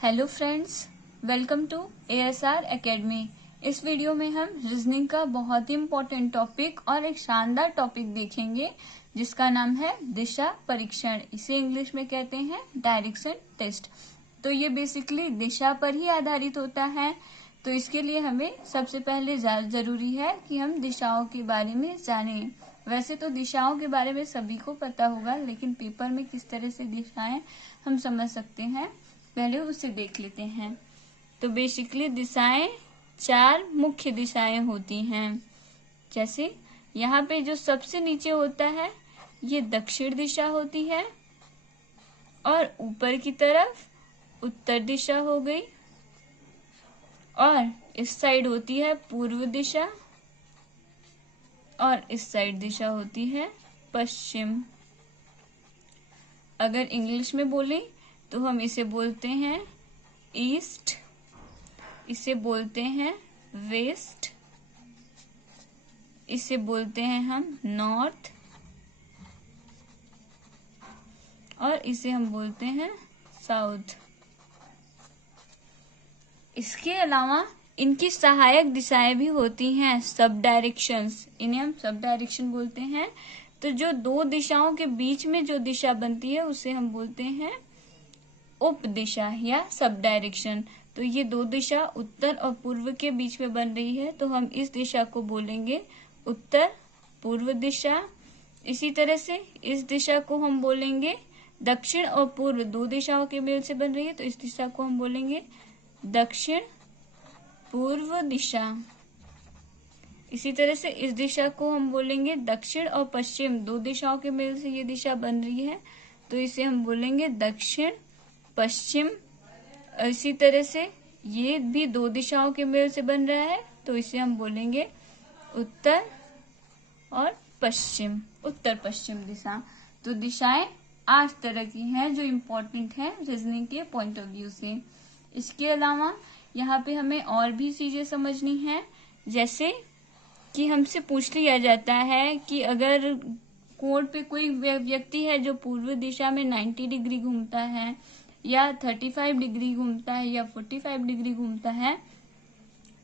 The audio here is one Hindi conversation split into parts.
Hello friends, welcome to ASR academy. इस वीडियो में हम रीजनिंग का बहुत ही इम्पोर्टेंट टॉपिक और एक शानदार टॉपिक देखेंगे जिसका नाम है दिशा परीक्षण। इसे इंग्लिश में कहते हैं डायरेक्शन टेस्ट। तो ये बेसिकली दिशा पर ही आधारित होता है। तो इसके लिए हमें सबसे पहले जरूरी है कि हम दिशाओं के बारे में जानें। वैसे तो दिशाओं के बारे में सभी को पता होगा, लेकिन पेपर में किस तरह से दिशाएं हम समझ सकते हैं पहले उसे देख लेते हैं। तो बेसिकली दिशाएं चार मुख्य दिशाएं होती हैं। जैसे यहाँ पे जो सबसे नीचे होता है ये दक्षिण दिशा होती है, और ऊपर की तरफ उत्तर दिशा हो गई, और इस साइड होती है पूर्व दिशा, और इस साइड दिशा होती है पश्चिम। अगर इंग्लिश में बोलें तो हम इसे बोलते हैं ईस्ट, इसे बोलते हैं वेस्ट, इसे बोलते हैं हम नॉर्थ, और इसे हम बोलते हैं साउथ। इसके अलावा इनकी सहायक दिशाएं भी होती हैं, सब डायरेक्शंस। इन्हें हम सब डायरेक्शन बोलते हैं। तो जो दो दिशाओं के बीच में जो दिशा बनती है उसे हम बोलते हैं उप दिशा या सब डायरेक्शन। तो ये दो दिशा उत्तर और पूर्व के बीच में बन रही है, तो हम इस दिशा को बोलेंगे उत्तर पूर्व दिशा। इसी तरह से इस दिशा को हम बोलेंगे दक्षिण और पूर्व दो दिशाओं के मेल से बन रही है, तो इस दिशा को हम बोलेंगे दक्षिण पूर्व दिशा। इसी तरह से इस दिशा को हम बोलेंगे दक्षिण और पश्चिम दो दिशाओं के मेल से ये दिशा बन रही है, तो इसे हम बोलेंगे दक्षिण पश्चिम। इसी तरह से ये भी दो दिशाओं के मेल से बन रहा है, तो इसे हम बोलेंगे उत्तर और पश्चिम, उत्तर पश्चिम दिशा। तो दिशाएं 8 तरह की हैं जो इम्पोर्टेंट हैं रीजनिंग के पॉइंट ऑफ व्यू से। इसके अलावा यहाँ पे हमें और भी चीजें समझनी है। जैसे कि हमसे पूछ लिया जाता है कि अगर कोण पे कोई व्यक्ति है जो पूर्व दिशा में 90 डिग्री घूमता है, या 35 डिग्री घूमता है, या 45 डिग्री घूमता है,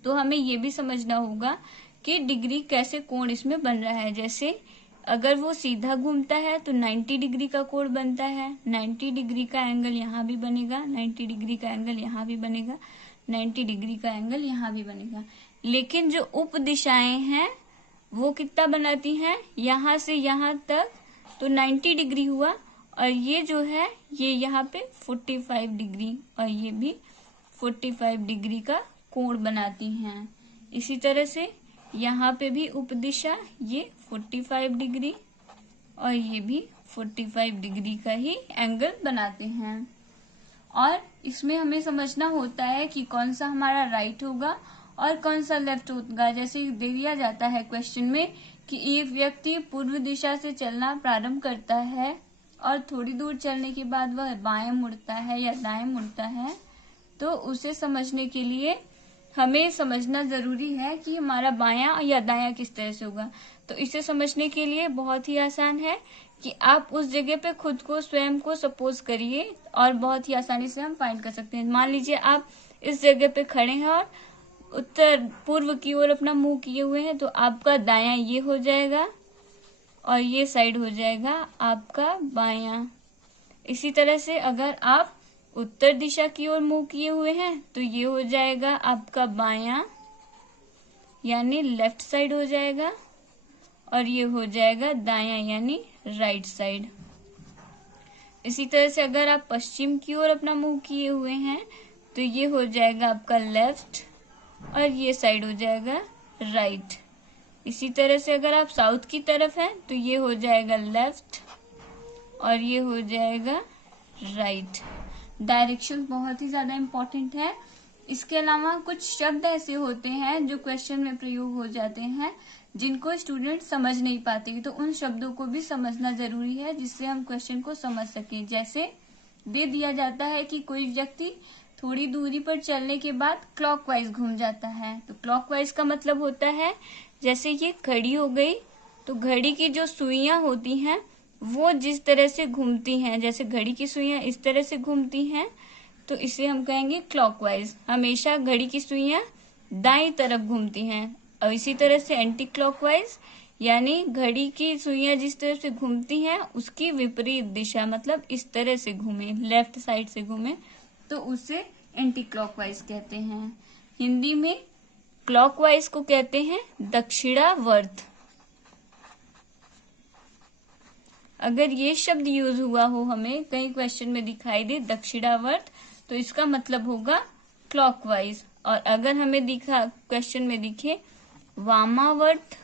तो हमें ये भी समझना होगा कि डिग्री कैसे कोण इसमें बन रहा है। जैसे अगर वो सीधा घूमता है तो 90 डिग्री का कोण बनता है, 90 डिग्री का एंगल यहाँ भी बनेगा, 90 डिग्री का एंगल यहाँ भी बनेगा, 90 डिग्री का एंगल यहाँ भी बनेगा। लेकिन जो उप दिशाएं हैं वो कितना बनाती हैं, यहाँ से यहाँ तक तो 90 डिग्री हुआ, और ये जो है ये यहाँ पे 45 डिग्री, और ये भी 45 डिग्री का कोण बनाती हैं। इसी तरह से यहाँ पे भी उपदिशा ये 45 डिग्री, और ये भी 45 डिग्री का ही एंगल बनाते हैं। और इसमें हमें समझना होता है कि कौन सा हमारा राइट होगा और कौन सा लेफ्ट होगा। जैसे दे दिया जाता है क्वेश्चन में कि एक व्यक्ति पूर्व दिशा से चलना प्रारंभ करता है और थोड़ी दूर चलने के बाद वह बाएं मुड़ता है या दाएं मुड़ता है, तो उसे समझने के लिए हमें समझना जरूरी है कि हमारा बायां या दायां किस तरह से होगा। तो इसे समझने के लिए बहुत ही आसान है कि आप उस जगह पे खुद को स्वयं को सपोज करिए, और बहुत ही आसानी से हम फाइंड कर सकते हैं। मान लीजिए आप इस जगह पे खड़े हैं और उत्तर पूर्व की ओर अपना मुंह किए हुए हैं, तो आपका दायां ये हो जाएगा और ये साइड हो जाएगा आपका बायां। इसी तरह से अगर आप उत्तर दिशा की ओर मुंह किए हुए हैं तो ये हो जाएगा आपका बायां, यानी लेफ्ट साइड हो जाएगा, और ये हो जाएगा दायां यानी राइट साइड। इसी तरह से अगर आप पश्चिम की ओर अपना मुंह किए हुए हैं तो ये हो जाएगा आपका लेफ्ट, और ये साइड हो जाएगा राइट। इसी तरह से अगर आप साउथ की तरफ हैं तो ये हो जाएगा लेफ्ट, और ये हो जाएगा राइट। डायरेक्शन बहुत ही ज्यादा इम्पोर्टेंट है। इसके अलावा कुछ शब्द ऐसे होते हैं जो क्वेश्चन में प्रयोग हो जाते हैं जिनको स्टूडेंट समझ नहीं पाते, तो उन शब्दों को भी समझना जरूरी है जिससे हम क्वेश्चन को समझ सकें। जैसे दे दिया जाता है कि कोई व्यक्ति थोड़ी दूरी पर चलने के बाद क्लॉकवाइज घूम जाता है, तो क्लॉकवाइज का मतलब होता है जैसे ये घड़ी हो गई, तो घड़ी की जो सुइयां होती हैं वो जिस तरह से घूमती हैं, जैसे घड़ी की सुइयां इस तरह से घूमती हैं, तो इसे हम कहेंगे क्लॉकवाइज। हमेशा घड़ी की सुइयां दाईं तरफ घूमती हैं। और इसी तरह से एंटी क्लॉकवाइज यानी घड़ी की सुइयां जिस तरफ से घूमती हैं उसकी विपरीत दिशा, मतलब इस तरह से घूमे, लेफ्ट साइड से घूमे, तो उसे एंटी क्लॉकवाइज कहते हैं। हिंदी में क्लॉकवाइज को कहते हैं दक्षिणावर्त। अगर ये शब्द यूज हुआ हो, हमें कई क्वेश्चन में दिखाई दे दक्षिणावर्त, तो इसका मतलब होगा क्लॉकवाइज। और अगर हमें दिखा क्वेश्चन में दिखे वामावर्त,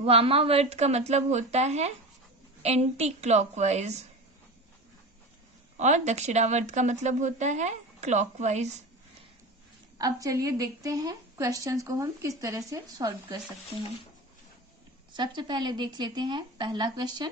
वामावर्त का मतलब होता है एंटी क्लॉकवाइज, और दक्षिणावर्त का मतलब होता है क्लॉकवाइज। अब चलिए देखते हैं क्वेश्चंस को हम किस तरह से सॉल्व कर सकते हैं। सबसे पहले देख लेते हैं पहला क्वेश्चन।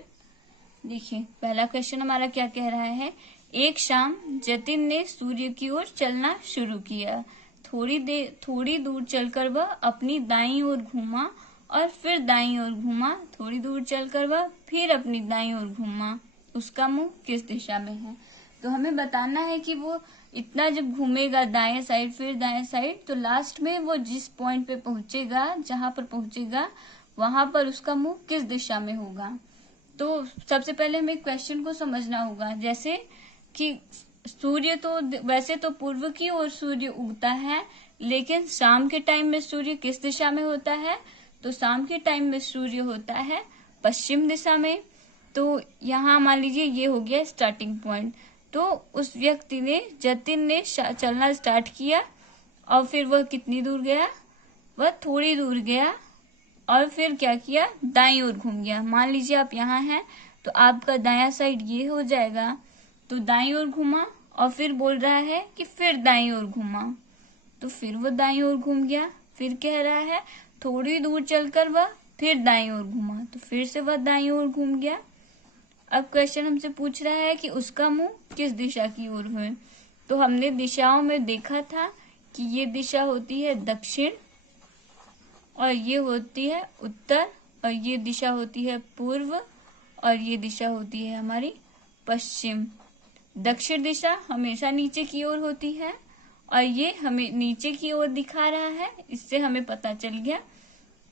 देखिए पहला क्वेश्चन हमारा क्या कह रहा है। एक शाम जतिन ने सूर्य की ओर चलना शुरू किया। थोड़ी दूर चलकर वह अपनी दाईं ओर घूमा और फिर दाईं ओर घूमा। थोड़ी दूर चलकर वह फिर अपनी दाईं ओर घूमा। उसका मुंह किस दिशा में है। तो हमें बताना है कि वो इतना जब घूमेगा दाएं साइड फिर दाएं साइड, तो लास्ट में वो जिस पॉइंट पे पहुंचेगा, जहां पर पहुंचेगा, वहां पर उसका मुंह किस दिशा में होगा। तो सबसे पहले हमें क्वेश्चन को समझना होगा। जैसे कि सूर्य तो वैसे तो पूर्व की ओर सूर्य उगता है, लेकिन शाम के टाइम में सूर्य किस दिशा में होता है। तो शाम के टाइम में सूर्य होता है पश्चिम दिशा में। तो यहाँ मान लीजिए ये हो गया स्टार्टिंग पॉइंट। तो उस व्यक्ति ने, जतिन ने चलना स्टार्ट किया और फिर वह कितनी दूर गया, वह थोड़ी दूर गया और फिर क्या किया, दाईं ओर घूम गया। मान लीजिए आप यहाँ हैं तो आपका दायां साइड ये हो जाएगा। तो दाईं ओर घूमा और फिर बोल रहा है कि फिर दाईं ओर घूमा, तो फिर वो दाईं ओर घूम गया। फिर कह रहा है थोड़ी दूर चलकर वह फिर दाईं ओर घूमा, तो फिर से वह दाईं ओर घूम गया। अब क्वेश्चन हमसे पूछ रहा है कि उसका मुंह किस दिशा की ओर है। तो हमने दिशाओं में देखा था कि ये दिशा होती है दक्षिण, और ये होती है उत्तर, और ये दिशा होती है पूर्व, और ये दिशा होती है हमारी पश्चिम। दक्षिण दिशा हमेशा नीचे की ओर होती है, और ये हमें नीचे की ओर दिखा रहा है। इससे हमें पता चल गया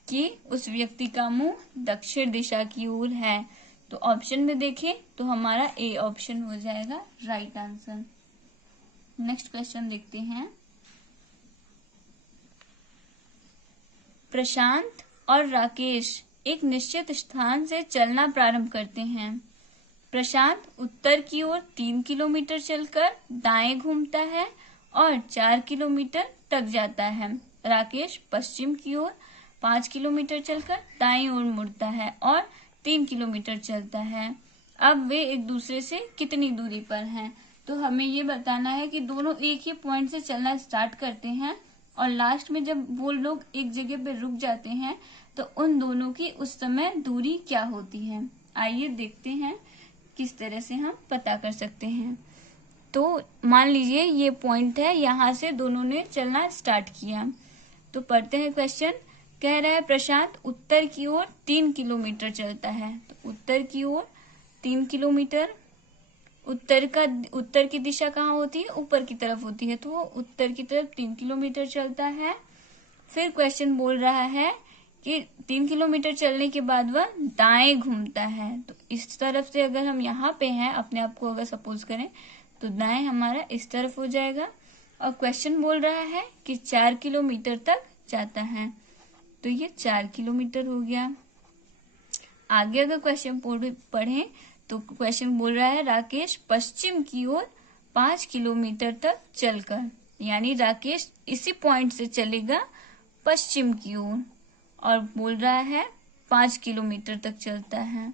कि उस व्यक्ति का मुंह दक्षिण दिशा की ओर है। तो ऑप्शन में देखें तो हमारा ए ऑप्शन हो जाएगा राइट आंसर। नेक्स्ट क्वेश्चन देखते हैं। प्रशांत और राकेश एक निश्चित स्थान से चलना प्रारंभ करते हैं। प्रशांत उत्तर की ओर 3 किलोमीटर चलकर दाएं घूमता है और 4 किलोमीटर तक जाता है। राकेश पश्चिम की ओर 5 किलोमीटर चलकर दाईं ओर मुड़ता है और 3 किलोमीटर चलता है। अब वे एक दूसरे से कितनी दूरी पर हैं। तो हमें ये बताना है कि दोनों एक ही पॉइंट से चलना स्टार्ट करते हैं और लास्ट में जब वो लोग एक जगह पे रुक जाते हैं तो उन दोनों की उस समय दूरी क्या होती है। आइए देखते हैं किस तरह से हम पता कर सकते हैं। तो मान लीजिए ये पॉइंट है, यहाँ से दोनों ने चलना स्टार्ट किया। तो पढ़ते हैं क्वेश्चन। कह रहा है प्रशांत उत्तर की ओर 3 किलोमीटर चलता है। तो उत्तर की ओर 3 किलोमीटर, उत्तर की दिशा कहाँ होती है, ऊपर की तरफ होती है, तो वो उत्तर की तरफ 3 किलोमीटर चलता है। फिर क्वेश्चन बोल रहा है कि 3 किलोमीटर चलने के बाद वह दाएं घूमता है। तो इस तरफ से अगर हम यहाँ पे हैं, अपने आप को अगर सपोज करें, तो दाएं हमारा इस तरफ हो जाएगा। और क्वेश्चन बोल रहा है कि 4 किलोमीटर तक जाता है, तो ये 4 किलोमीटर हो गया। आगे अगर क्वेश्चन पढ़ें तो क्वेश्चन बोल रहा है राकेश पश्चिम की ओर 5 किलोमीटर तक चलकर, यानी राकेश इसी पॉइंट से चलेगा पश्चिम की ओर, और बोल रहा है 5 किलोमीटर तक चलता है।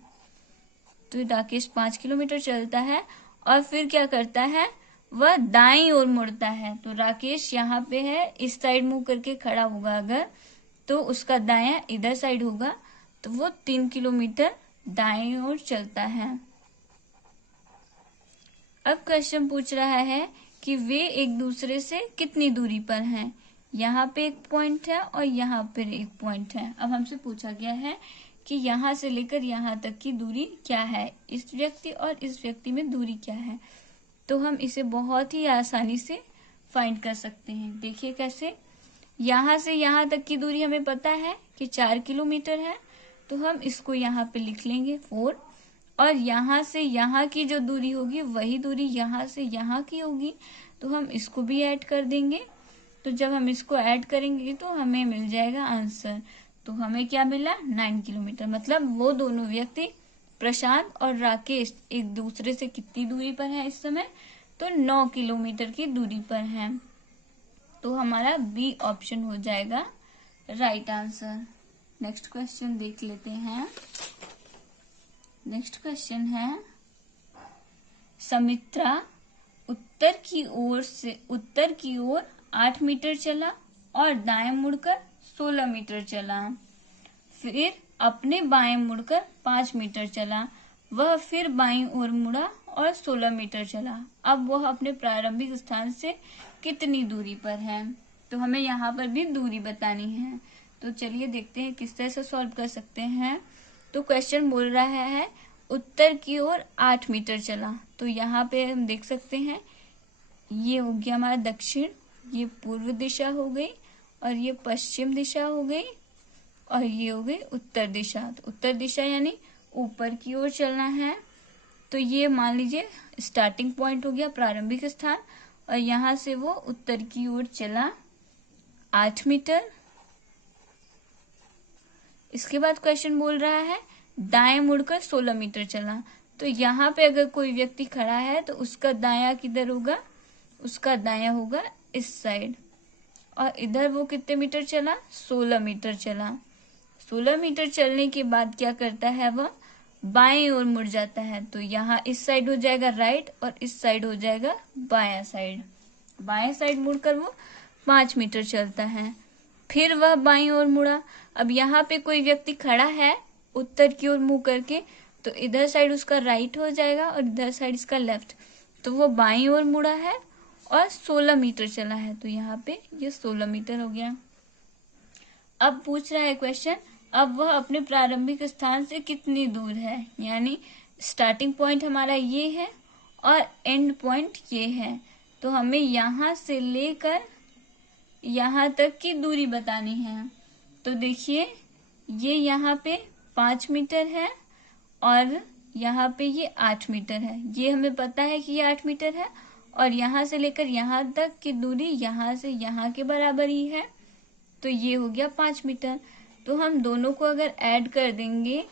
तो राकेश 5 किलोमीटर चलता है और फिर क्या करता है, वह दाईं ओर मुड़ता है। तो राकेश यहाँ पे है, इस साइड मुंह करके खड़ा होगा अगर, तो उसका दायां इधर साइड होगा, तो वो 3 किलोमीटर दाईं ओर चलता है। अब क्वेश्चन पूछ रहा है कि वे एक दूसरे से कितनी दूरी पर हैं। यहाँ पे एक पॉइंट है और यहाँ पे एक पॉइंट है। अब हमसे पूछा गया है कि यहाँ से लेकर यहाँ तक की दूरी क्या है, इस व्यक्ति और इस व्यक्ति में दूरी क्या है। तो हम इसे बहुत ही आसानी से फाइंड कर सकते हैं। देखिए कैसे, यहाँ से यहाँ तक की दूरी हमें पता है कि 4 किलोमीटर है, तो हम इसको यहाँ पे लिख लेंगे 4, और यहाँ से यहाँ की जो दूरी होगी वही दूरी यहाँ से यहाँ की होगी, तो हम इसको भी ऐड कर देंगे। तो जब हम इसको ऐड करेंगे तो हमें मिल जाएगा आंसर। तो हमें क्या मिला, 9 किलोमीटर। मतलब वो दोनों व्यक्ति प्रशांत और राकेश एक दूसरे से कितनी दूरी पर है इस समय, तो 9 किलोमीटर की दूरी पर हैं। तो हमारा बी ऑप्शन हो जाएगा राइट आंसर। नेक्स्ट क्वेश्चन देख लेते हैं। नेक्स्ट क्वेश्चन है, समित्रा उत्तर की ओर 8 मीटर चला और दाएं मुड़कर 16 मीटर चला, फिर अपने बाएं मुड़कर 5 मीटर चला। वह फिर बाईं ओर मुड़ा और 16 मीटर चला। अब वह अपने प्रारंभिक स्थान से कितनी दूरी पर है? तो हमें यहाँ पर भी दूरी बतानी है। तो चलिए देखते हैं किस तरह से सॉल्व कर सकते हैं। तो क्वेश्चन बोल रहा है उत्तर की ओर 8 मीटर चला, तो यहाँ पे हम देख सकते हैं ये हो गया हमारा दक्षिण, ये पूर्व दिशा हो गई, और ये पश्चिम दिशा हो गई, और ये हो गई उत्तर दिशा। तो उत्तर दिशा यानी ऊपर की ओर चलना है। तो ये मान लीजिए स्टार्टिंग पॉइंट हो गया, प्रारंभिक स्थान, और यहाँ से वो उत्तर की ओर चला 8 मीटर। इसके बाद क्वेश्चन बोल रहा है दाएं मुड़कर 16 मीटर चला। तो यहाँ पे अगर कोई व्यक्ति खड़ा है तो उसका दायां किधर होगा, उसका दायां होगा इस साइड, और इधर वो कितने मीटर चला, 16 मीटर चला। 16 मीटर चलने के बाद क्या करता है, वह बाएं ओर मुड़ जाता है। तो यहाँ इस साइड हो जाएगा राइट, और इस साइड हो जाएगा बायां साइड। बाएं साइड मुड़कर वो 5 मीटर चलता है, फिर वह बाईं ओर मुड़ा। अब यहाँ पे कोई व्यक्ति खड़ा है उत्तर की ओर मुंह करके, तो इधर साइड उसका राइट हो जाएगा और इधर साइड इसका लेफ्ट। तो वो बाईं ओर मुड़ा है और 16 मीटर चला है, तो यहाँ पे ये 16 मीटर हो गया। अब पूछ रहा है क्वेश्चन, अब वह अपने प्रारंभिक स्थान से कितनी दूर है, यानी स्टार्टिंग पॉइंट हमारा ये है और एंड पॉइंट ये है। तो हमें यहाँ से लेकर यहाँ तक की दूरी बतानी है। तो देखिए ये यहाँ पे 5 मीटर है और यहाँ पे ये 8 मीटर है। ये हमें पता है कि ये 8 मीटर है, और यहाँ से लेकर यहाँ तक की दूरी यहाँ से यहाँ के बराबर ही है, तो ये हो गया 5 मीटर। तो हम दोनों को अगर ऐड कर देंगे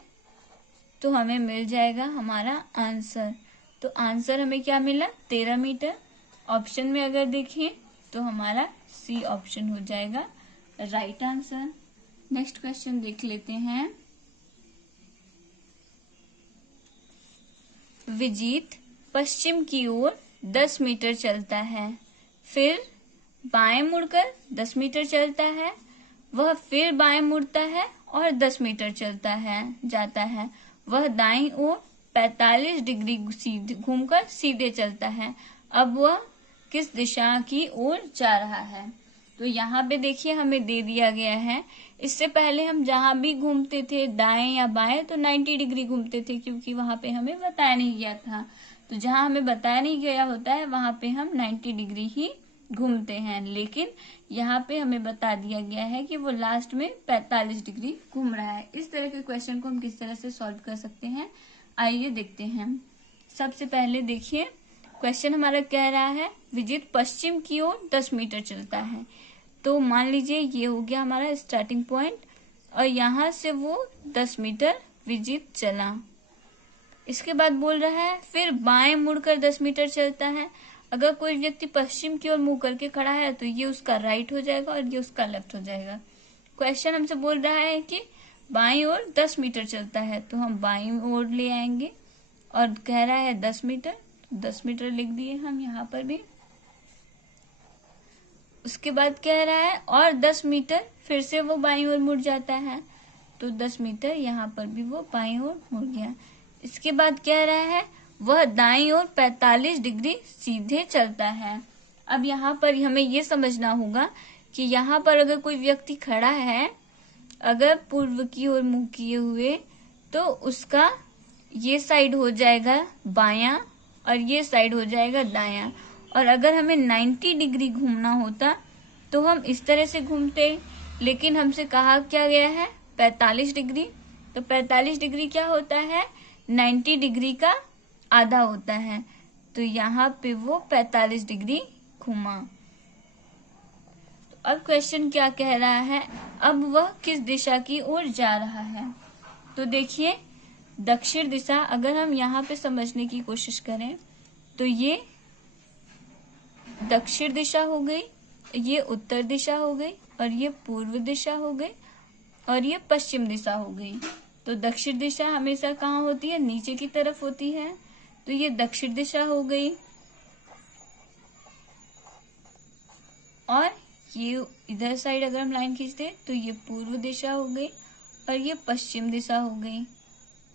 तो हमें मिल जाएगा हमारा आंसर। तो आंसर हमें क्या मिला, 13 मीटर। ऑप्शन में अगर देखें तो हमारा सी ऑप्शन हो जाएगा राइट आंसर। नेक्स्ट क्वेश्चन देख लेते हैं। विजीत पश्चिम की ओर 10 मीटर चलता है, फिर बाएं मुड़कर 10 मीटर चलता है। वह फिर बाएं मुड़ता है और 10 मीटर चलता है जाता है। वह दाईं ओर 45 डिग्री घूमकर सीधे चलता है। अब वह किस दिशा की ओर जा रहा है? तो यहाँ पे देखिए हमें दे दिया गया है। इससे पहले हम जहां भी घूमते थे दाएं या बाएं तो 90 डिग्री घूमते थे, क्योंकि वहां पे हमें बताया नहीं गया था। तो जहां हमें बताया नहीं गया होता है वहां पे हम 90 डिग्री ही घूमते हैं, लेकिन यहाँ पे हमें बता दिया गया है कि वो लास्ट में 45 डिग्री घूम रहा है। इस तरह के क्वेश्चन को हम किस तरह से सॉल्व कर सकते हैं, आइए देखते हैं। सबसे पहले देखिए क्वेश्चन हमारा कह रहा है विजित पश्चिम की ओर 10 मीटर चलता है। तो मान लीजिए ये हो गया हमारा स्टार्टिंग पॉइंट, और यहाँ से वो 10 मीटर विजित चला। इसके बाद बोल रहा है फिर बाएं मुड़कर 10 मीटर चलता है। अगर कोई व्यक्ति पश्चिम की ओर मुंह करके खड़ा है तो ये उसका राइट हो जाएगा और ये उसका लेफ्ट हो जाएगा। क्वेश्चन हमसे बोल रहा है कि बाईं ओर 10 मीटर चलता है, तो हम बाईं ओर ले आएंगे, और कह रहा है 10 मीटर, 10 मीटर लिख दिए हम यहाँ पर भी। उसके बाद कह रहा है और 10 मीटर फिर से वो बाईं ओर मुड़ जाता है, तो 10 मीटर यहाँ पर भी वो बाईं ओर मुड़ गया। इसके बाद कह रहा है वह दाईं ओर 45 डिग्री सीधे चलता है। अब यहाँ पर हमें ये समझना होगा कि यहाँ पर अगर कोई व्यक्ति खड़ा है अगर पूर्व की ओर मुंह किए हुए, तो उसका ये साइड हो जाएगा बायां और ये साइड हो जाएगा दायां। और अगर हमें 90 डिग्री घूमना होता तो हम इस तरह से घूमते, लेकिन हमसे कहा क्या गया है 45 डिग्री। तो 45 डिग्री क्या होता है, 90 डिग्री का आधा होता है। तो यहाँ पे वो 45 डिग्री घूमा। तो अब क्वेश्चन क्या कह रहा है, अब वह किस दिशा की ओर जा रहा है। तो देखिए दक्षिण दिशा, अगर हम यहाँ पे समझने की कोशिश करें तो ये दक्षिण दिशा हो गई, ये उत्तर दिशा हो गई, और ये पूर्व दिशा हो गई, और ये पश्चिम दिशा हो गई। तो दक्षिण दिशा हमेशा कहाँ होती है, नीचे की तरफ होती है। तो ये दक्षिण दिशा हो गई, और ये इधर साइड अगर हम लाइन खींचते तो ये पूर्व दिशा हो गई, और ये पश्चिम दिशा हो गई।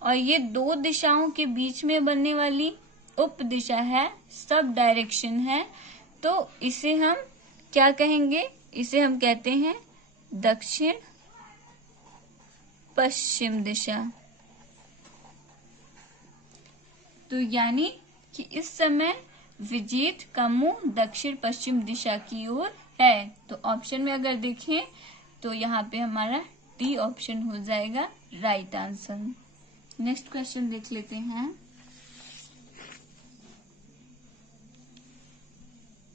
और ये दो दिशाओं के बीच में बनने वाली उप दिशा है, सब डायरेक्शन है। तो इसे हम क्या कहेंगे, इसे हम कहते हैं दक्षिण पश्चिम दिशा। तो यानी कि इस समय विजेट का मुंह दक्षिण पश्चिम दिशा की ओर है। तो ऑप्शन में अगर देखें तो यहाँ पे हमारा डी ऑप्शन हो जाएगा राइट आंसर। नेक्स्ट क्वेश्चन देख लेते हैं।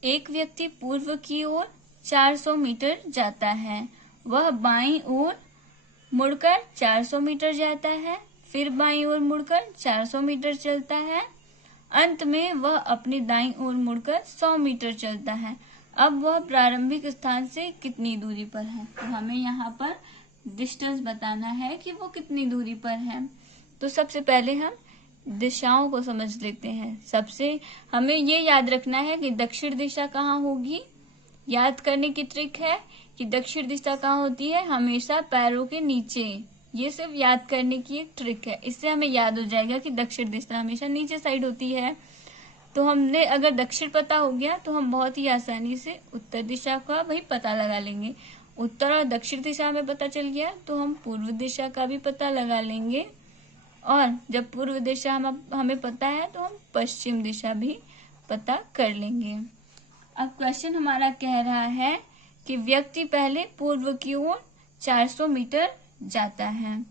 एक व्यक्ति पूर्व की ओर 400 मीटर जाता है। वह बाईं ओर मुड़कर 400 मीटर जाता है, फिर बाईं ओर मुड़कर 400 मीटर चलता है। अंत में वह अपनी दाईं ओर मुड़कर 100 मीटर चलता है। अब वह प्रारंभिक स्थान से कितनी दूरी पर है। तो हमें यहाँ पर डिस्टेंस बताना है कि वो कितनी दूरी पर है। तो सबसे पहले हम दिशाओं को समझ लेते हैं। सबसे हमें ये याद रखना है कि दक्षिण दिशा कहाँ होगी। याद करने की ट्रिक है कि दक्षिण दिशा कहाँ होती है, हमेशा पैरों के नीचे। ये सिर्फ याद करने की एक ट्रिक है, इससे हमें याद हो जाएगा कि दक्षिण दिशा हमेशा नीचे साइड होती है। तो हमने अगर दक्षिण पता हो गया तो हम बहुत ही आसानी से उत्तर दिशा का भी पता लगा लेंगे। उत्तर और दक्षिण दिशा हमें पता चल गया तो हम पूर्व दिशा का भी पता लगा लेंगे, और जब पूर्व दिशा हमें पता है तो हम पश्चिम दिशा भी पता कर लेंगे। अब क्वेश्चन हमारा कह रहा है कि व्यक्ति पहले पूर्व की ओर 400 मीटर जाता है।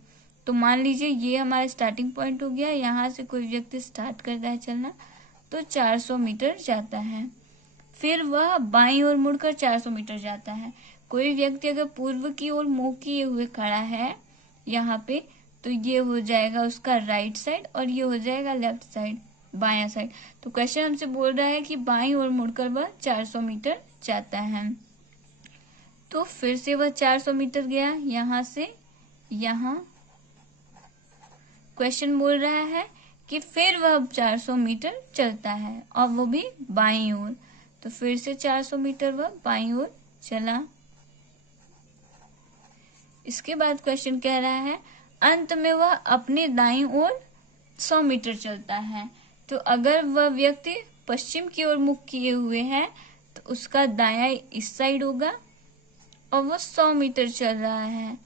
तो मान लीजिए ये हमारा स्टार्टिंग पॉइंट हो गया, यहाँ से कोई व्यक्ति स्टार्ट करता है चलना तो 400 मीटर जाता है। फिर वह बाईं ओर मुड़कर 400 मीटर जाता है। कोई व्यक्ति अगर पूर्व की ओर मुंह किए हुए खड़ा है यहाँ पे, तो ये हो जाएगा उसका राइट साइड और ये हो जाएगा लेफ्ट साइड, बायां साइड। तो क्वेश्चन हमसे बोल रहा है कि बाईं ओर मुड़कर वह 400 मीटर जाता है। तो फिर से वह 400 मीटर गया यहाँ से यहाँ। क्वेश्चन बोल रहा है कि फिर वह 400 मीटर चलता है और वो भी बाईं ओर। तो फिर से 400 मीटर वह बाईं ओर चला। इसके बाद क्वेश्चन कह रहा है अंत में वह अपने दाईं ओर 100 मीटर चलता है। तो अगर वह व्यक्ति पश्चिम की ओर मुख किए हुए है तो उसका दायां इस साइड होगा और वो 100 मीटर चल रहा है।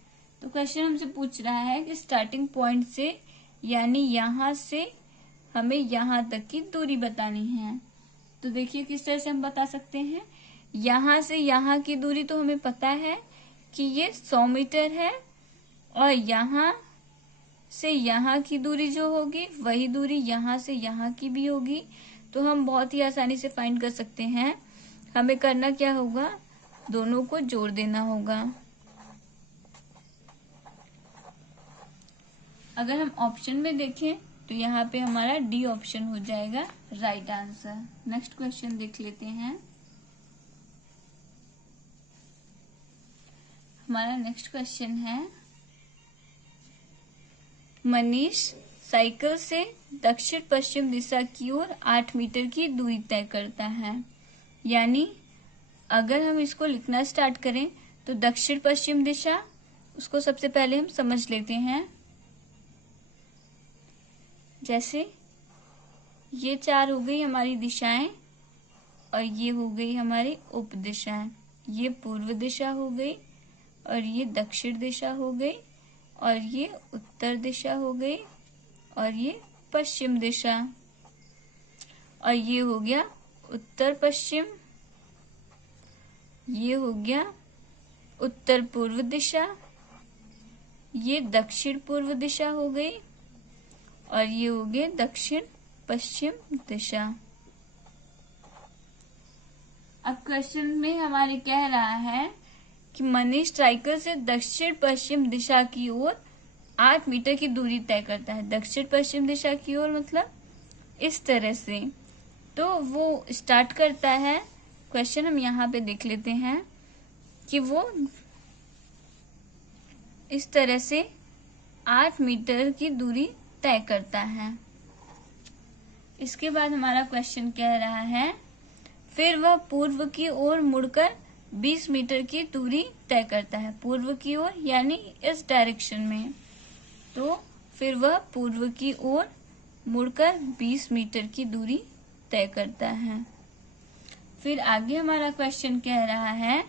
तो क्वेश्चन हमसे पूछ रहा है कि स्टार्टिंग पॉइंट से यानी यहाँ से हमें यहाँ तक की दूरी बतानी है। तो देखिए किस तरह से हम बता सकते हैं। यहाँ से यहाँ की दूरी तो हमें पता है कि ये 100 मीटर है, और यहाँ से यहाँ की दूरी जो होगी वही दूरी यहाँ से यहाँ की भी होगी। तो हम बहुत ही आसानी से फाइंड कर सकते हैं। हमें करना क्या होगा, दोनों को जोड़ देना होगा। अगर हम ऑप्शन में देखें तो यहाँ पे हमारा डी ऑप्शन हो जाएगा राइट आंसर। नेक्स्ट क्वेश्चन देख लेते हैं। हमारा नेक्स्ट क्वेश्चन है, मनीष साइकिल से दक्षिण पश्चिम दिशा की ओर 8 मीटर की दूरी तय करता है। यानी अगर हम इसको लिखना स्टार्ट करें तो दक्षिण पश्चिम दिशा, उसको सबसे पहले हम समझ लेते हैं। जैसे ये 4 हो गई हमारी दिशाएं और ये हो गई हमारी उप दिशाएं। ये पूर्व दिशा हो गई और ये दक्षिण दिशा हो गई और ये उत्तर दिशा हो गई और ये पश्चिम दिशा। और ये हो गया उत्तर पश्चिम, ये हो गया उत्तर पूर्व दिशा, ये दक्षिण पूर्व दिशा हो गई, और ये हो गया दक्षिण पश्चिम दिशा। अब क्वेश्चन में हमारे कह रहा है कि मनी स्ट्राइकर से दक्षिण पश्चिम दिशा की ओर 8 मीटर की दूरी तय करता है। दक्षिण पश्चिम दिशा की ओर मतलब इस तरह से। तो वो स्टार्ट करता है, क्वेश्चन हम यहाँ पे देख लेते हैं कि वो इस तरह से 8 मीटर की दूरी तय करता है। इसके बाद हमारा क्वेश्चन कह रहा है फिर वह पूर्व की ओर मुड़कर 20 मीटर की दूरी तय करता है। पूर्व की ओर यानी इस डायरेक्शन में। तो फिर वह पूर्व की ओर मुड़कर 20 मीटर की दूरी तय करता है। फिर आगे हमारा क्वेश्चन कह रहा है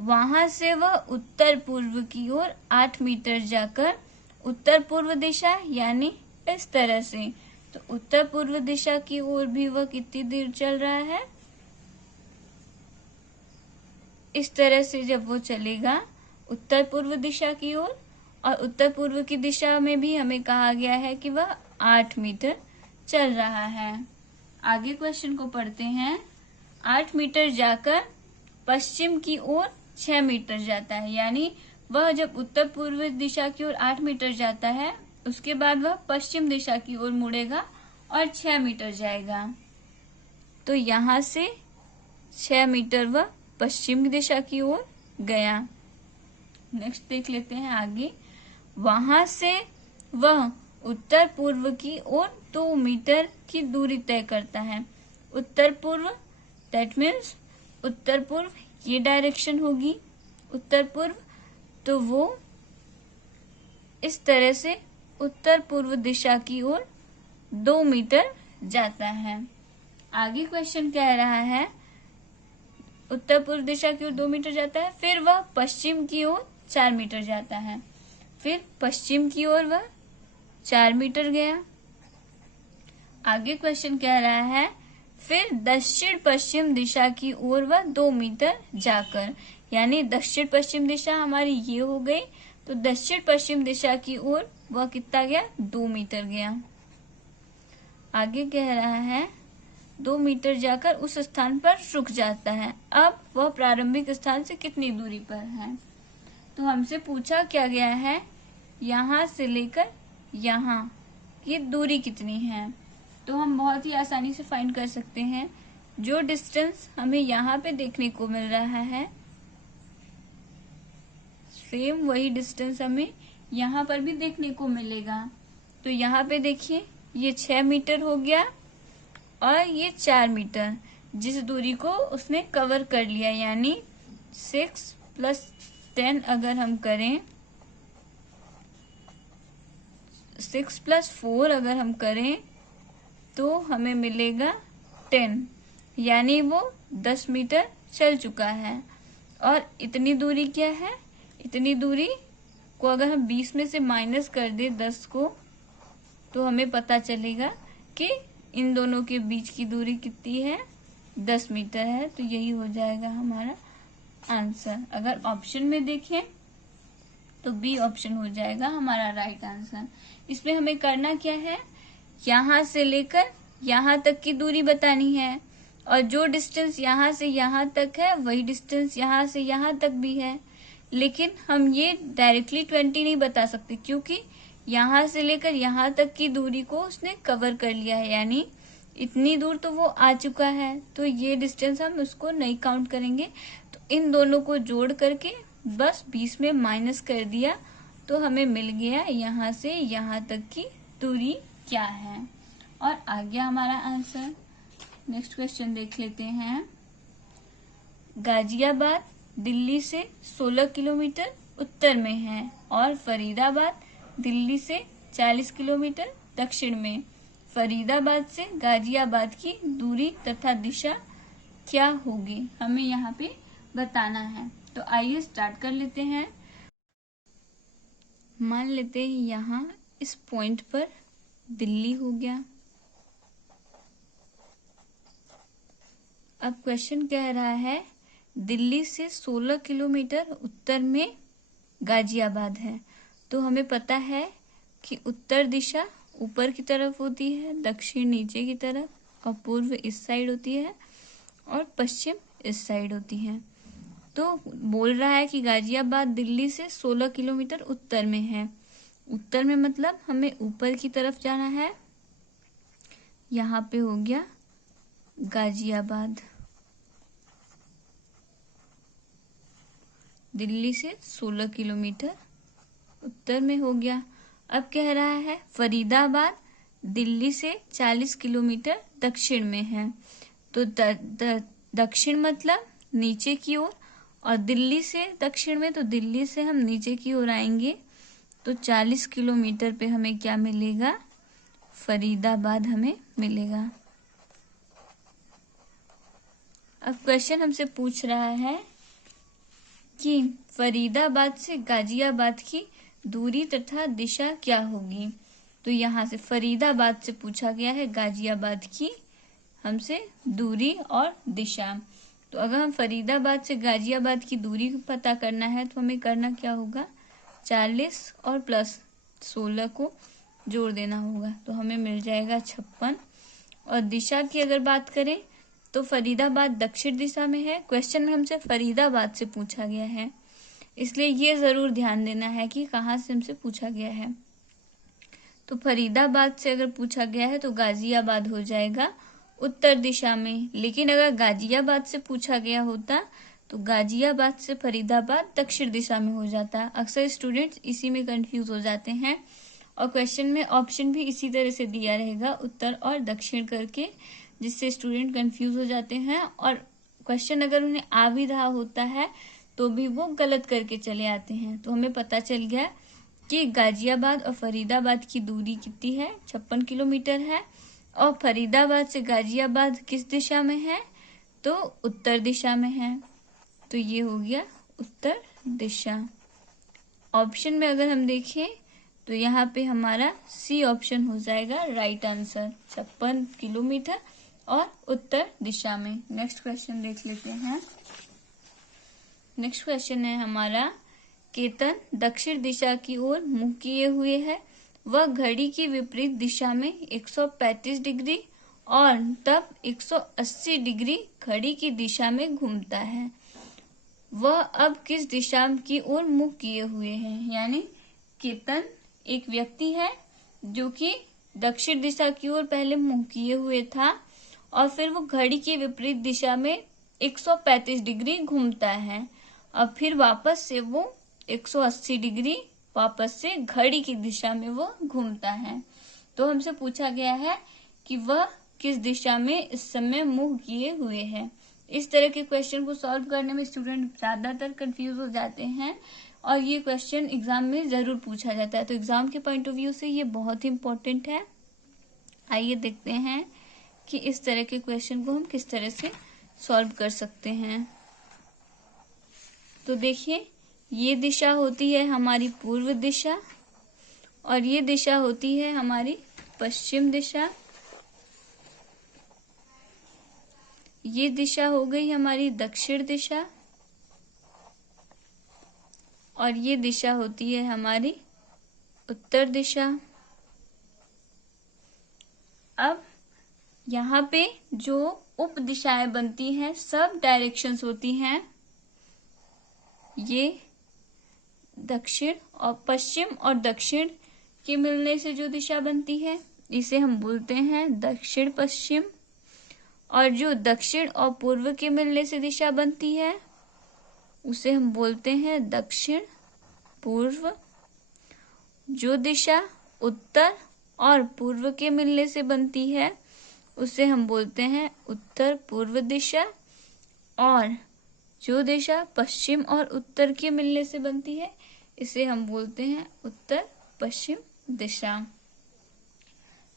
वहां से वह उत्तर पूर्व की ओर 8 मीटर जाकर उत्तर पूर्व दिशा यानी इस तरह से। तो उत्तर पूर्व दिशा की ओर भी वह कितनी दूर चल रहा है, इस तरह से जब वो चलेगा उत्तर पूर्व दिशा की ओर, और उत्तर पूर्व की दिशा में भी हमें कहा गया है कि वह 8 मीटर चल रहा है। आगे क्वेश्चन को पढ़ते हैं। 8 मीटर जाकर पश्चिम की ओर 6 मीटर जाता है, यानी वह जब उत्तर पूर्व दिशा की ओर 8 मीटर जाता है उसके बाद वह पश्चिम दिशा की ओर मुड़ेगा और 6 मीटर जाएगा। तो यहाँ से 6 मीटर वह पश्चिम दिशा की ओर गया। नेक्स्ट देख लेते हैं आगे। वहां से वह उत्तर पूर्व की ओर 2 मीटर की दूरी तय करता है। उत्तर पूर्व दैट मीन्स उत्तर पूर्व ये डायरेक्शन होगी उत्तर पूर्व। तो वो इस तरह से उत्तर पूर्व दिशा की ओर 2 मीटर जाता है। आगे क्वेश्चन कह रहा है उत्तर पूर्व दिशा की ओर 2 मीटर जाता है, फिर वह पश्चिम की ओर 4 मीटर जाता है। फिर पश्चिम की ओर वह 4 मीटर गया। आगे क्वेश्चन कह रहा है फिर दक्षिण पश्चिम दिशा की ओर वह 2 मीटर जाकर, यानी दक्षिण पश्चिम दिशा हमारी ये हो गई, तो दक्षिण पश्चिम दिशा की ओर वह कितना गया, 2 मीटर गया। आगे कह रहा है 2 मीटर जाकर उस स्थान पर रुक जाता है। अब वह प्रारंभिक स्थान से कितनी दूरी पर है। तो हमसे पूछा क्या गया है यहाँ से लेकर यहाँ की दूरी कितनी है। तो हम बहुत ही आसानी से फाइंड कर सकते हैं। जो डिस्टेंस हमें यहाँ पे देखने को मिल रहा है सेम वही डिस्टेंस हमें यहाँ पर भी देखने को मिलेगा। तो यहाँ पे देखिए ये 6 मीटर हो गया और ये 4 मीटर, जिस दूरी को उसने कवर कर लिया, यानी 6 + 10 अगर हम करें, 6 + 4 अगर हम करें तो हमें मिलेगा 10, यानी वो 10 मीटर चल चुका है। और इतनी दूरी क्या है, इतनी दूरी को अगर हम 20 में से माइनस कर दे 10 को, तो हमें पता चलेगा कि इन दोनों के बीच की दूरी कितनी है, 10 मीटर है। तो यही हो जाएगा हमारा आंसर। अगर ऑप्शन में देखें तो बी ऑप्शन हो जाएगा हमारा राइट आंसर। इसमें हमें करना क्या है, यहाँ से लेकर यहाँ तक की दूरी बतानी है, और जो डिस्टेंस यहाँ से यहाँ तक है वही डिस्टेंस यहाँ से यहाँ तक भी है। लेकिन हम ये डायरेक्टली 20 नहीं बता सकते, क्योंकि यहाँ से लेकर यहाँ तक की दूरी को उसने कवर कर लिया है, यानी इतनी दूर तो वो आ चुका है। तो ये डिस्टेंस हम उसको नहीं काउंट करेंगे। तो इन दोनों को जोड़ करके बस 20 में माइनस कर दिया, तो हमें मिल गया यहाँ से यहाँ तक की दूरी क्या है, और आ गया हमारा आंसर। नेक्स्ट क्वेश्चन देख लेते हैं। गाजियाबाद दिल्ली से 16 किलोमीटर उत्तर में है और फरीदाबाद दिल्ली से 40 किलोमीटर दक्षिण में। फरीदाबाद से गाजियाबाद की दूरी तथा दिशा क्या होगी, हमें यहाँ पे बताना है। तो आइए स्टार्ट कर लेते हैं। मान लेते हैं यहाँ इस पॉइंट पर दिल्ली हो गया, अब क्वेश्चन कह रहा है दिल्ली से 16 किलोमीटर उत्तर में गाजियाबाद है। तो हमें पता है कि उत्तर दिशा ऊपर की तरफ होती है, दक्षिण नीचे की तरफ, और पूर्व इस साइड होती है और पश्चिम इस साइड होती है। तो बोल रहा है कि गाजियाबाद दिल्ली से 16 किलोमीटर उत्तर में है। उत्तर में मतलब हमें ऊपर की तरफ जाना है। यहाँ पे हो गया गाजियाबाद, दिल्ली से 16 किलोमीटर उत्तर में हो गया। अब कह रहा है फरीदाबाद दिल्ली से 40 किलोमीटर दक्षिण में है। तो दक्षिण मतलब नीचे की ओर, और दिल्ली से दक्षिण में, तो दिल्ली से हम नीचे की ओर आएंगे तो 40 किलोमीटर पे हमें क्या मिलेगा? फरीदाबाद हमें मिलेगा। अब क्वेश्चन हमसे पूछ रहा है कि फरीदाबाद से गाजियाबाद की दूरी तथा दिशा क्या होगी। तो यहाँ से फरीदाबाद से पूछा गया है गाजियाबाद की हमसे दूरी और दिशा। तो अगर हम फरीदाबाद से गाजियाबाद की दूरी पता करना है तो हमें करना क्या होगा? 40 और प्लस 16 को जोड़ देना होगा, तो हमें मिल जाएगा 56। और दिशा की अगर बात करें तो फरीदाबाद दक्षिण दिशा में है। क्वेश्चन में हमसे फरीदाबाद से पूछा गया है, इसलिए ये जरूर ध्यान देना है कि कहाँ से हमसे पूछा गया है। तो फरीदाबाद से अगर पूछा गया है तो गाजियाबाद हो जाएगा उत्तर दिशा में। लेकिन अगर गाजियाबाद से पूछा गया होता तो गाजियाबाद से फरीदाबाद दक्षिण दिशा में हो जाता। अक्सर स्टूडेंट्स इसी में कंफ्यूज हो जाते हैं, और क्वेश्चन में ऑप्शन भी इसी तरह से दिया रहेगा, उत्तर और दक्षिण करके, जिससे स्टूडेंट कंफ्यूज हो जाते हैं। और क्वेश्चन अगर उन्हें आ भी रहा होता है तो भी वो गलत करके चले आते हैं। तो हमें पता चल गया कि गाजियाबाद और फरीदाबाद की दूरी कितनी है? 56 किलोमीटर है। और फरीदाबाद से गाजियाबाद किस दिशा में है? तो उत्तर दिशा में है। तो ये हो गया उत्तर दिशा। ऑप्शन में अगर हम देखें तो यहाँ पे हमारा सी ऑप्शन हो जाएगा राइट आंसर, 56 किलोमीटर और उत्तर दिशा में। नेक्स्ट क्वेश्चन देख लेते हैं। नेक्स्ट क्वेश्चन है हमारा, केतन दक्षिण दिशा की ओर मुंह किए हुए है। वह घड़ी की विपरीत दिशा में 135 डिग्री और तब 180 डिग्री घड़ी की दिशा में घूमता है। वह अब किस दिशा की ओर मुंह किए हुए है? यानी केतन एक व्यक्ति है जो कि दक्षिण दिशा की ओर पहले मुंह किए हुए था, और फिर वो घड़ी की विपरीत दिशा में 135 डिग्री घूमता है। अब फिर वापस से वो 180 डिग्री वापस से घड़ी की दिशा में वो घूमता है। तो हमसे पूछा गया है कि वह किस दिशा में इस समय मुंह किए हुए है। इस तरह के क्वेश्चन को सॉल्व करने में स्टूडेंट ज्यादातर कंफ्यूज हो जाते हैं, और ये क्वेश्चन एग्जाम में जरूर पूछा जाता है। तो एग्जाम के पॉइंट ऑफ व्यू से ये बहुत ही इम्पोर्टेंट है। आइए देखते हैं कि इस तरह के क्वेश्चन को हम किस तरह से सॉल्व कर सकते हैं। तो देखिए, ये दिशा होती है हमारी पूर्व दिशा, और ये दिशा होती है हमारी पश्चिम दिशा। ये दिशा हो गई हमारी दक्षिण दिशा, और ये दिशा होती है हमारी उत्तर दिशा। अब यहाँ पे जो उप दिशाएं बनती हैं, सब डायरेक्शंस होती हैं। ये दक्षिण और पश्चिम और दक्षिण के मिलने से जो दिशा बनती है इसे हम बोलते हैं दक्षिण पश्चिम। और जो दक्षिण और पूर्व के मिलने से दिशा बनती है उसे हम बोलते हैं दक्षिण पूर्व। जो दिशा उत्तर और पूर्व के मिलने से बनती है उसे हम बोलते हैं उत्तर पूर्व दिशा। और जो दिशा पश्चिम और उत्तर के मिलने से बनती है इसे हम बोलते हैं उत्तर पश्चिम दिशा।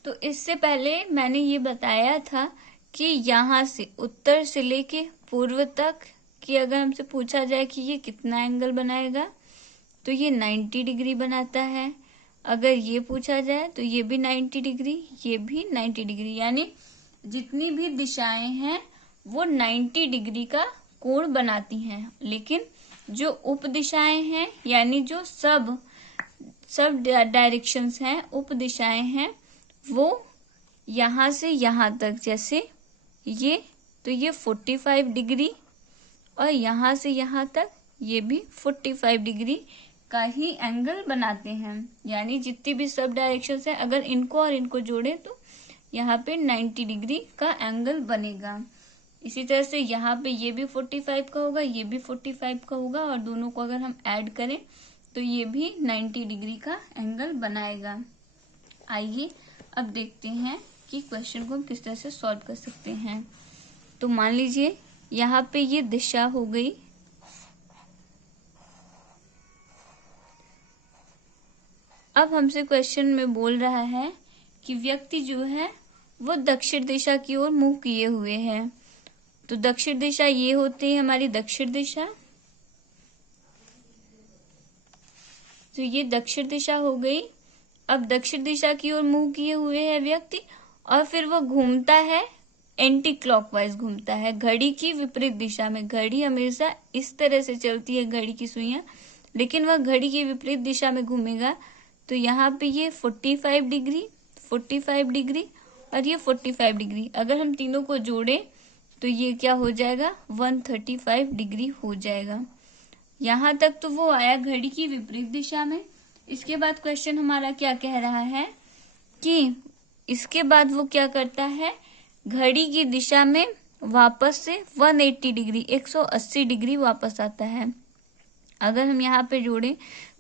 तो इससे पहले मैंने ये बताया था कि यहाँ से उत्तर से लेके पूर्व तक कि अगर हमसे पूछा जाए कि ये कितना एंगल बनाएगा तो ये 90 डिग्री बनाता है। अगर ये पूछा जाए तो ये भी 90 डिग्री, ये भी 90 डिग्री। यानी जितनी भी दिशाएं हैं वो 90 डिग्री का कोण बनाती हैं, लेकिन जो उप दिशाएं हैं यानी जो सब डायरेक्शंस हैं, उप दिशाएं हैं, वो यहाँ से यहाँ तक, जैसे ये, तो ये 45 डिग्री और यहाँ से यहाँ तक ये भी 45 डिग्री का ही एंगल बनाते हैं। यानी जितनी भी सब डायरेक्शंस हैं, अगर इनको और इनको जोड़े तो यहाँ पे 90 डिग्री का एंगल बनेगा। इसी तरह से यहाँ पे ये भी 45 का होगा, ये भी 45 का होगा, और दोनों को अगर हम ऐड करें तो ये भी 90 डिग्री का एंगल बनाएगा। आइए अब देखते हैं कि क्वेश्चन को हम किस तरह से सॉल्व कर सकते हैं। तो मान लीजिए यहाँ पे ये दिशा हो गई, अब हमसे क्वेश्चन में बोल रहा है कि व्यक्ति जो है वो दक्षिण दिशा की ओर मुंह किए हुए है। तो दक्षिण दिशा ये होती है हमारी दक्षिण दिशा, तो ये दक्षिण दिशा हो गई। अब दक्षिण दिशा की ओर मुंह किए हुए है व्यक्ति, और फिर वो घूमता है, एंटी क्लॉकवाइज घूमता है, घड़ी की विपरीत दिशा में। घड़ी हमेशा इस तरह से चलती है, घड़ी की सुइयां, लेकिन वह घड़ी की विपरीत दिशा में घूमेगा। तो यहाँ पे ये 45 डिग्री, 45 डिग्री और ये 45 डिग्री, अगर हम तीनों को जोड़े तो ये क्या हो जाएगा, 135 डिग्री हो जाएगा। यहाँ तक तो वो आया घड़ी की विपरीत दिशा में। इसके बाद क्वेश्चन हमारा क्या कह रहा है कि इसके बाद वो क्या करता है, घड़ी की दिशा में वापस से 180 डिग्री, 180 डिग्री वापस आता है। अगर हम यहाँ पे जोड़ें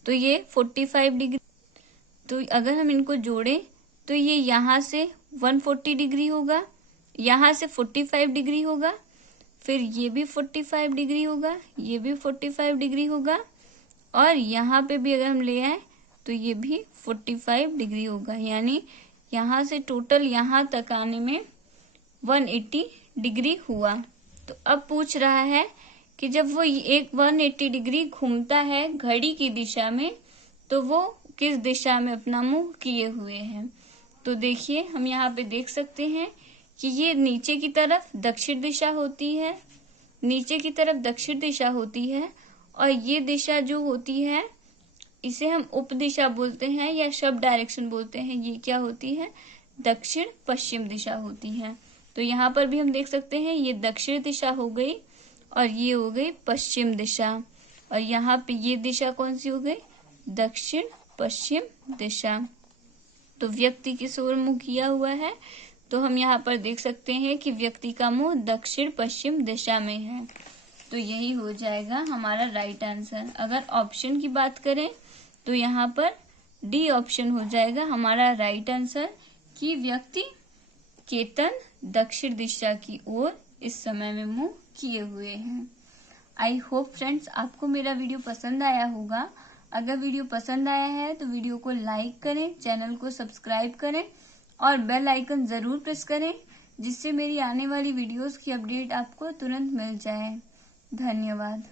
तो ये 45 डिग्री, तो अगर हम इनको जोड़ें तो ये यहाँ से 140 डिग्री होगा, यहाँ से 45 डिग्री होगा, फिर ये भी 45 डिग्री होगा, ये भी 45 डिग्री होगा, और यहाँ पे भी अगर हम ले आए तो ये भी 45 डिग्री होगा। यानी यहाँ से टोटल यहाँ तक आने में 180 डिग्री हुआ। तो अब पूछ रहा है कि जब वो एक 180 डिग्री घूमता है घड़ी की दिशा में, तो वो किस दिशा में अपना मुंह किए हुए हैं। तो देखिए हम यहाँ पे देख सकते हैं कि ये नीचे की तरफ दक्षिण दिशा होती है, नीचे की तरफ दक्षिण दिशा होती है, और ये दिशा जो होती है इसे हम उप दिशा बोलते हैं या सब डायरेक्शन बोलते हैं। ये क्या होती है, दक्षिण पश्चिम दिशा होती है। तो यहाँ पर भी हम देख सकते हैं ये दक्षिण दिशा हो गई और ये हो गई पश्चिम दिशा, और यहाँ पे ये दिशा कौन सी हो गई, दक्षिण पश्चिम दिशा। तो व्यक्ति किस ओर मुंह किया हुआ है, तो हम यहाँ पर देख सकते हैं कि व्यक्ति का मुंह दक्षिण पश्चिम दिशा में है। तो यही हो जाएगा हमारा राइट आंसर। अगर ऑप्शन की बात करें तो यहाँ पर डी ऑप्शन हो जाएगा हमारा राइट आंसर, कि व्यक्ति केतन दक्षिण दिशा की ओर इस समय में मुंह किए हुए हैं। आई होप फ्रेंड्स आपको मेरा वीडियो पसंद आया होगा। अगर वीडियो पसंद आया है तो वीडियो को लाइक करें, चैनल को सब्सक्राइब करें और बेल आइकन जरूर प्रेस करें, जिससे मेरी आने वाली वीडियोस की अपडेट आपको तुरंत मिल जाए। धन्यवाद।